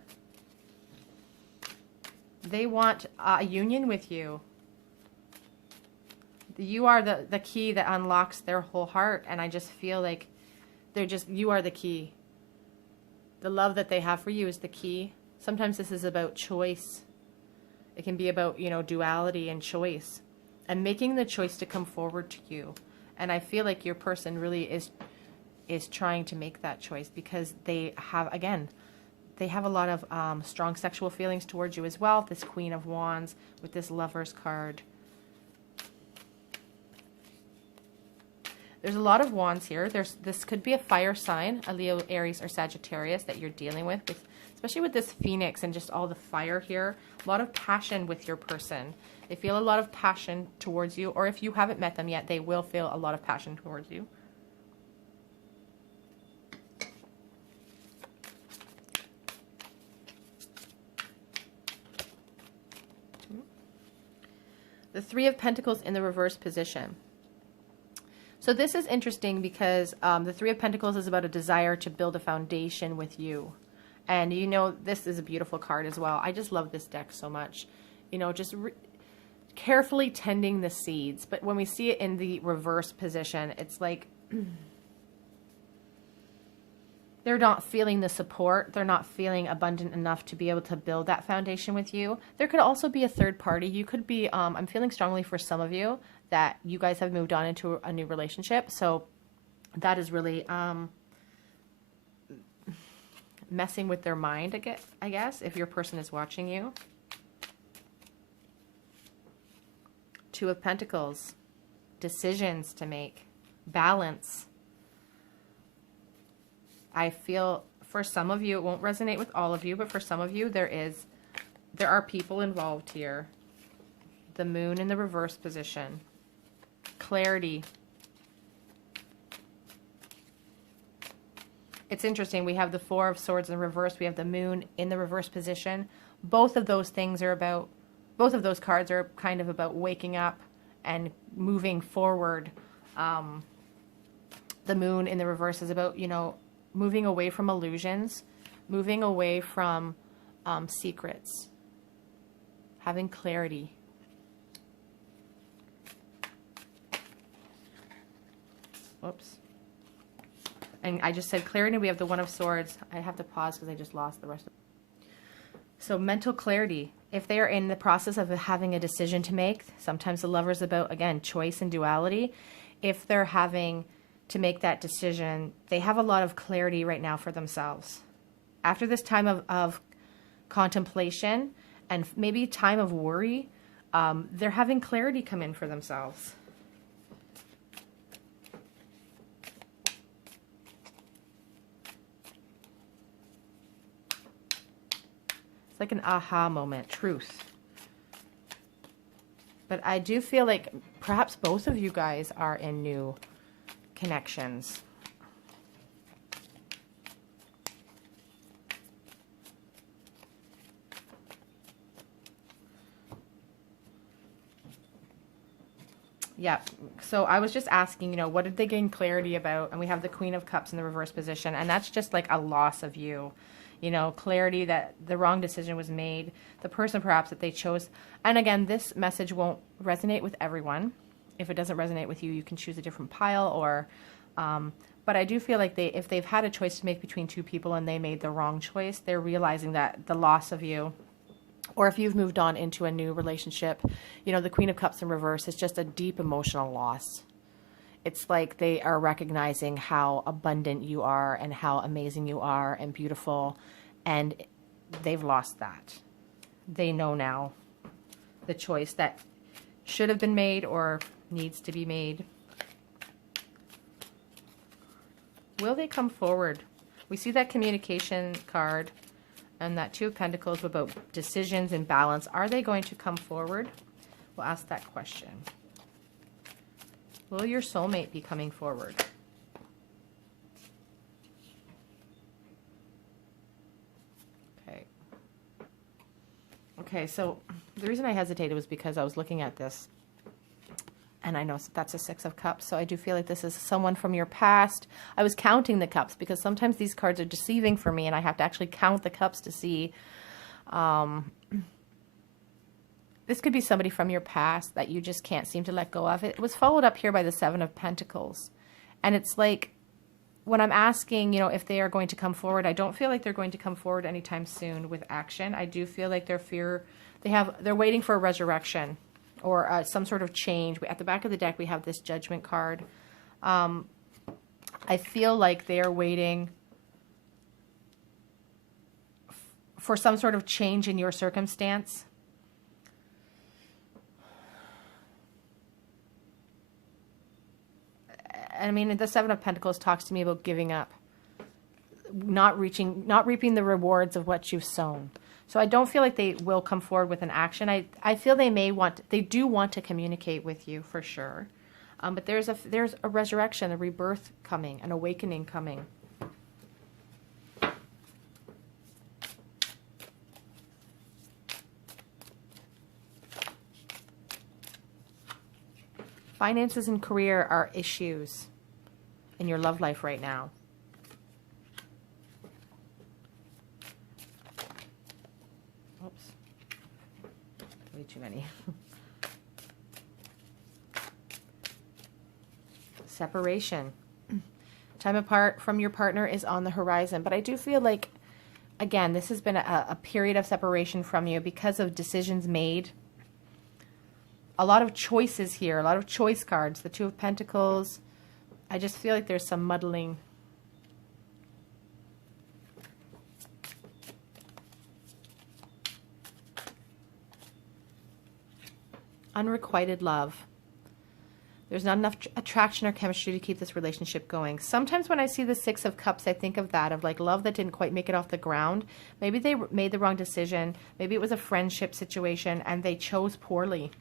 They want a union with you. You are the key that unlocks their whole heart, and I just feel like you are the key. The love that they have for you is the key. Sometimes this is about choice. It can be about, you know, duality and choice, and making the choice to come forward to you. And I feel like your person really is trying to make that choice because they have, again, they have a lot of strong sexual feelings towards you as well. This Queen of Wands with this Lovers card. There's a lot of wands here. This could be a fire sign, a Leo, Aries, or Sagittarius that you're dealing with, especially with this Phoenix and just all the fire here. A lot of passion with your person. They feel a lot of passion towards you, or if you haven't met them yet, they will feel a lot of passion towards you. The Three of Pentacles in the reverse position. So this is interesting because the Three of Pentacles is about a desire to build a foundation with you. And you know, this is a beautiful card as well. I just love this deck so much. You know, just carefully tending the seeds. But when we see it in the reverse position, it's like they're not feeling the support. They're not feeling abundant enough to be able to build that foundation with you. There could also be a third party. You could be, I'm feeling strongly for some of you that you guys have moved on into a new relationship. So that is really messing with their mind, I guess, if your person is watching you. Two of Pentacles, decisions to make, balance. I feel for some of you, it won't resonate with all of you, but for some of you, there are people involved here. The Moon in the reverse position. Clarity. It's interesting. We have the Four of Swords in reverse. We have the Moon in the reverse position. Both of those things are about, both of those cards are kind of about waking up and moving forward. The Moon in the reverse is about, you know, moving away from illusions, moving away from secrets, having clarity. Whoops. And I just said clarity. We have the One of Swords. I have to pause because I just lost the rest of it. So mental clarity. if they are in the process of having a decision to make, sometimes the Lover's about, again, choice and duality. If they're having to make that decision, they have a lot of clarity right now for themselves. After this time of contemplation and maybe time of worry, they're having clarity come in for themselves. It's like an aha moment, truth. But I do feel like perhaps both of you guys are in new connections. Yeah, so I was just asking, you know, what did they gain clarity about? And we have the Queen of Cups in the reverse position, and that's just like a loss of you. You know, clarity that the wrong decision was made, the person perhaps that they chose. And again, this message won't resonate with everyone. If it doesn't resonate with you, you can choose a different pile or, but I do feel like if they've had a choice to make between two people and they made the wrong choice, they're realizing that the loss of you, or if you've moved on into a new relationship, you know, the Queen of Cups in reverse is just a deep emotional loss. It's like they are recognizing how abundant you are and how amazing you are and beautiful, and they've lost that. They know now the choice that should have been made or needs to be made. Will they come forward? We see that communication card and that Two of Pentacles about decisions and balance. Are they going to come forward? We'll ask that question. Will your soulmate be coming forward? Okay. Okay, so the reason I hesitated was because I was looking at this, and I know that's a Six of Cups, so I do feel like this is someone from your past. I was counting the cups because sometimes these cards are deceiving for me, and I have to actually count the cups to see. This could be somebody from your past that you just can't seem to let go of. It was followed up here by the Seven of Pentacles. And it's like, when I'm asking, you know, if they are going to come forward, I don't feel like they're going to come forward anytime soon with action. I do feel like they're waiting for a resurrection or some sort of change. At the back of the deck, we have this Judgment card. I feel like they are waiting for some sort of change in your circumstance. I mean, the Seven of Pentacles talks to me about giving up, not reaping the rewards of what you've sown. So I don't feel like they will come forward with an action. I feel they do want to communicate with you for sure. But there's a resurrection, a rebirth coming, an awakening coming. Finances and career are issues in your love life right now. Oops. Way too many. Separation. Time apart from your partner is on the horizon. But I do feel like, again, this has been a period of separation from you because of decisions made. A lot of choices here, a lot of choice cards. The Two of Pentacles. I just feel like there's some muddling. Unrequited love. There's not enough attraction or chemistry to keep this relationship going. Sometimes when I see the Six of Cups, I think of that, of like love that didn't quite make it off the ground. Maybe they made the wrong decision. Maybe it was a friendship situation and they chose poorly.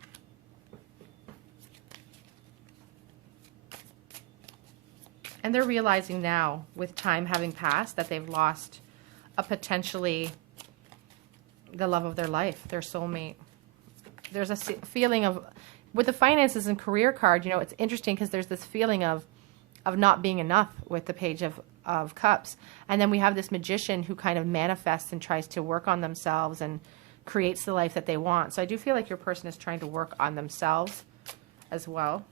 And they're realizing now, with time having passed, that they've lost potentially the love of their life, their soulmate. There's a feeling of, with the finances and career card, you know, it's interesting because there's this feeling of not being enough with the Page of Cups. And then we have this Magician who kind of manifests and tries to work on themselves and creates the life that they want. So I do feel like your person is trying to work on themselves as well.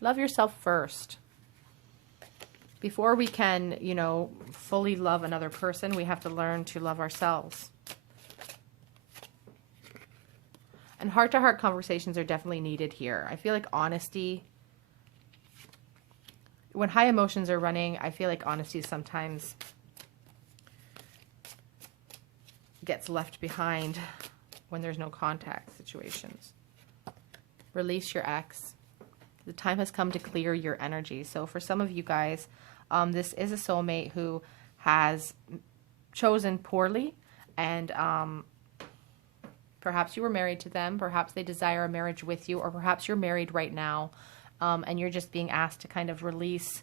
Love yourself first. Before we can, you know, fully love another person, we have to learn to love ourselves. And heart-to-heart conversations are definitely needed here. I feel like honesty, when high emotions are running, I feel like honesty sometimes gets left behind when there's no contact situations. Release your ex. The time has come to clear your energy. So for some of you guys, this is a soulmate who has chosen poorly, and perhaps you were married to them, perhaps they desire a marriage with you, or perhaps you're married right now, and you're just being asked to kind of release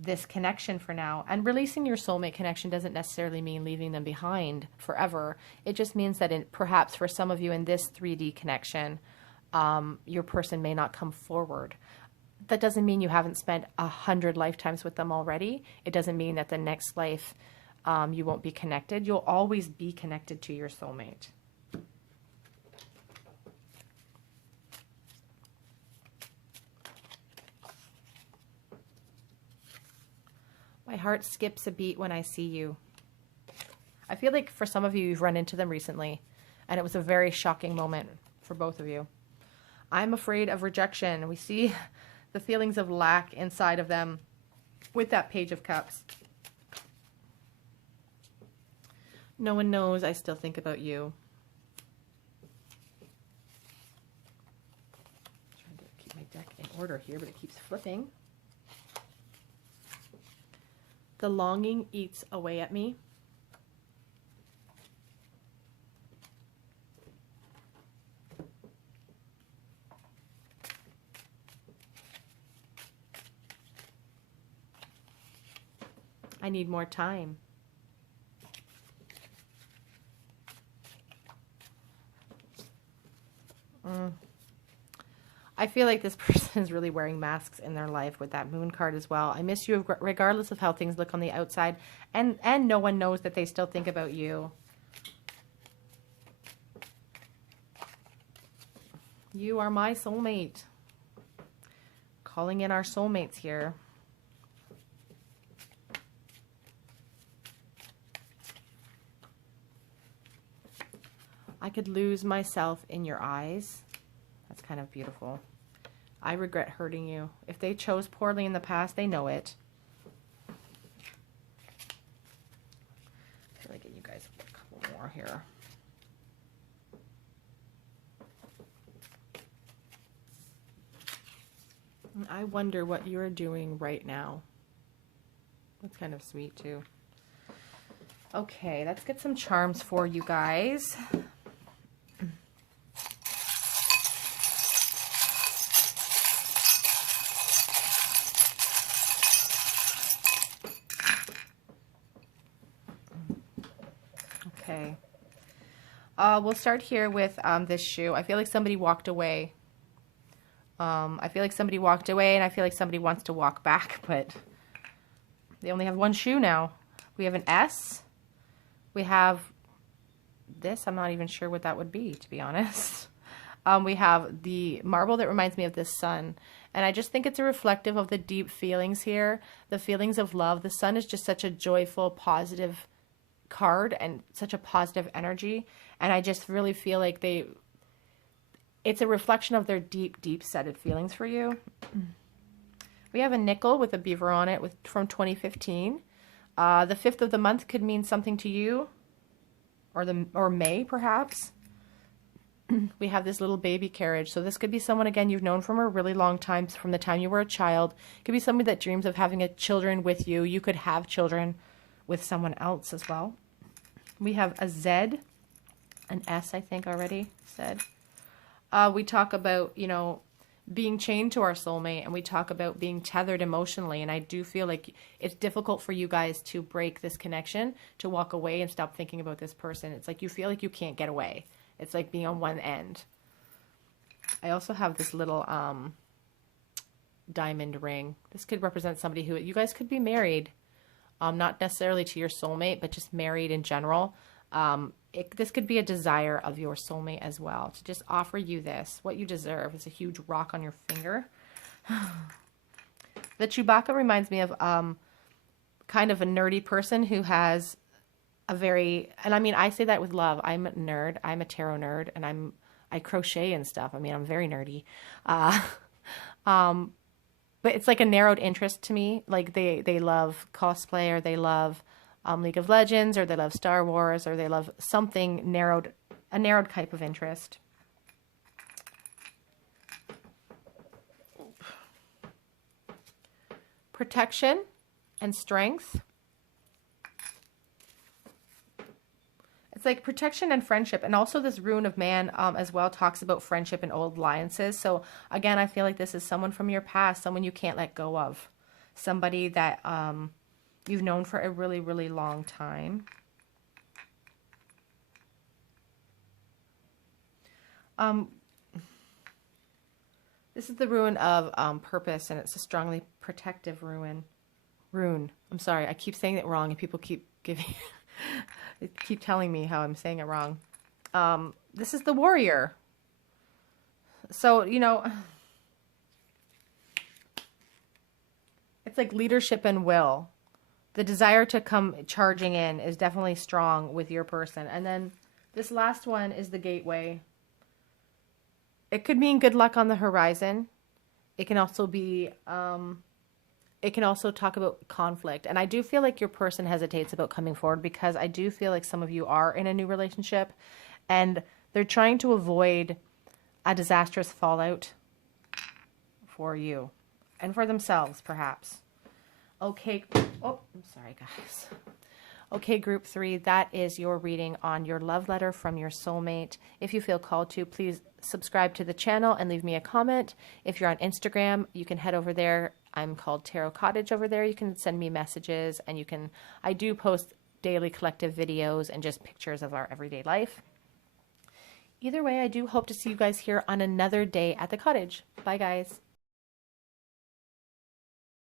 this connection for now. And releasing your soulmate connection doesn't necessarily mean leaving them behind forever. It just means that perhaps for some of you in this 3D connection, your person may not come forward. That doesn't mean you haven't spent 100 lifetimes with them already. It doesn't mean that the next life you won't be connected. You'll always be connected to your soulmate. My heart skips a beat when I see you. I feel like for some of you, you've run into them recently, and it was a very shocking moment for both of you. I'm afraid of rejection. We see the feelings of lack inside of them with that Page of Cups. No one knows I still think about you. I'm trying to keep my deck in order here, but it keeps flipping. The longing eats away at me. I need more time. I feel like this person is really wearing masks in their life with that Moon card as well. I miss you regardless of how things look on the outside. And no one knows that they still think about you. You are my soulmate. Calling in our soulmates here. I could lose myself in your eyes. That's kind of beautiful. I regret hurting you. If they chose poorly in the past, they know it. I feel like you guys a couple more here. I wonder what you're doing right now. That's kind of sweet too. Okay, let's get some charms for you guys. Okay. We'll start here with this shoe. I feel like somebody walked away. I feel like somebody walked away, and I feel like somebody wants to walk back, but they only have one shoe now. We have an S. We have this. I'm not even sure what that would be, to be honest. We have the marble that reminds me of the sun. And I just think it's a reflective of the deep feelings here, the feelings of love. The sun is just such a joyful, positive card and such a positive energy. And I just really feel like it's a reflection of their deep, deep-seated feelings for you. We have a nickel with a beaver on it from 2015. The 5th of the month could mean something to you, or May, perhaps. We have this little baby carriage. So this could be someone, again, you've known from a really long time, from the time you were a child. It could be somebody that dreams of having children with you. You could have children with someone else as well. We have a Z, an S, I think already said. We talk about, being chained to our soulmate, and we talk about being tethered emotionally. And I do feel like it's difficult for you guys to break this connection, to walk away and stop thinking about this person. It's like you feel like you can't get away. It's like being on one end. I also have this little diamond ring. This could represent somebody who, you guys could be married, not necessarily to your soulmate, but just married in general. This could be a desire of your soulmate as well, to just offer you this, what you deserve. It's a huge rock on your finger. The Chewbacca reminds me of kind of a nerdy person who has a very, and I mean, I say that with love. I'm a nerd. I'm a tarot nerd, and I crochet and stuff. I mean, I'm very nerdy. Uh, but it's like a narrowed interest to me. Like they love cosplay, or they love League of Legends, or they love Star Wars, or they love something narrowed, a narrowed type of interest. Protection and strength. It's like protection and friendship. And also this Rune of Man as well talks about friendship and old alliances. So again, I feel like this is someone from your past, someone you can't let go of. Somebody that you've known for a really, really long time. This is the Rune of purpose, and it's a strongly protective rune. I'm sorry, I keep saying it wrong, and people keep keep telling me how I'm saying it wrong. This is the warrior. So, you know, it's like leadership and will. The desire to come charging in is definitely strong with your person. And then this last one is the gateway. It could mean good luck on the horizon. It can also be, it can also talk about conflict. And I do feel like your person hesitates about coming forward, because I do feel like some of you are in a new relationship and they're trying to avoid a disastrous fallout for you and for themselves, perhaps. Okay. Oh, I'm sorry, guys. Okay, group 3, that is your reading on your love letter from your soulmate. If you feel called to, please subscribe to the channel and leave me a comment. If you're on Instagram, you can head over there. I'm called Tarot Cottage over there. You can send me messages, and I do post daily collective videos and just pictures of our everyday life. Either way, I do hope to see you guys here on another day at the cottage. Bye, guys.